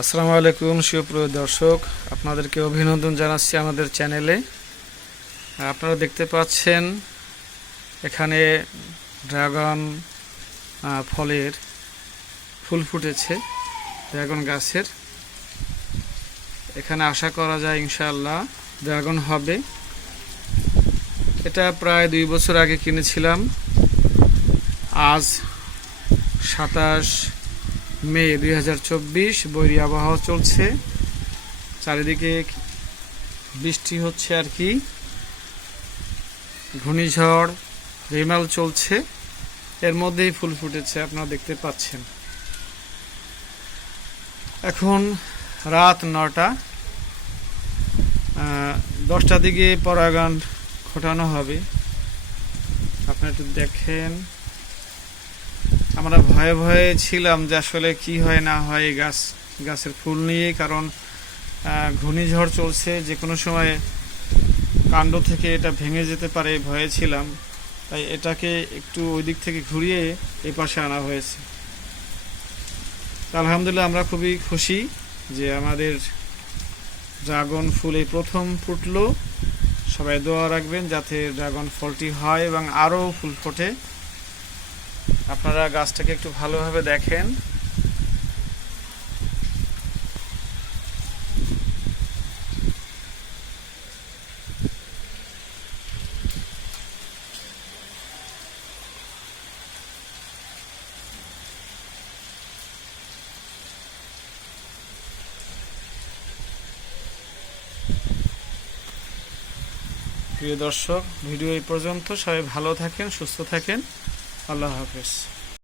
আসসালামু আলাইকুম সুপ্রিয় দর্শক, আপনাদেরকে অভিনন্দন জানাচ্ছি আমাদের চ্যানেলে। আপনারা দেখতে পাচ্ছেন এখানে ড্রাগন ফলের ফুল ফুটেছে, ড্রাগন গাছের। এখানে আশা করা যায় ইনশাআল্লাহ ড্রাগন হবে। এটা প্রায় 2 বছর আগে কিনেছিলাম। আজ 27 মে 2024, বৈরী আবহাওয়া চলছে, চারিদিকে বৃষ্টি হচ্ছে আর কি, ঘূর্ণিঝড় রেমাল চলছে, এর মধ্যেই ফুল ফুটেছে, আপনারা দেখতে পাচ্ছেন। এখন রাত 9টা, 10টার দিকে পরাগায়ন ঘটানো হবে। আপনারা একটু দেখেন। আমরা ভয়ে ভয়ে ছিলাম যে আসলে কি হয় না হয় গাছের ফুল নিয়ে, কারণ ঘূর্ণিঝড় চলছে, যে কোনো সময় কাণ্ড থেকে এটা ভেঙে যেতে পারে, ভয়ে ছিলাম। তাই এটাকে একটু ওই দিক থেকে ঘুরিয়ে এই পাশে আনা হয়েছে। আলহামদুলিল্লাহ আমরা খুবই খুশি যে আমাদের ড্রাগন ফুল এই প্রথম ফুটলো। সবাই দোয়া রাখবেন যাতে ড্রাগন ফলটি হয় এবং আরও ফুল ফোটে। আপনারা গাছটাকে একটু ভালোভাবে দেখেন। প্রিয় দর্শক, ভিডিও এই পর্যন্ত। সবাই ভালো থাকেন, সুস্থ থাকেন। আল্লাহ হাফেজ।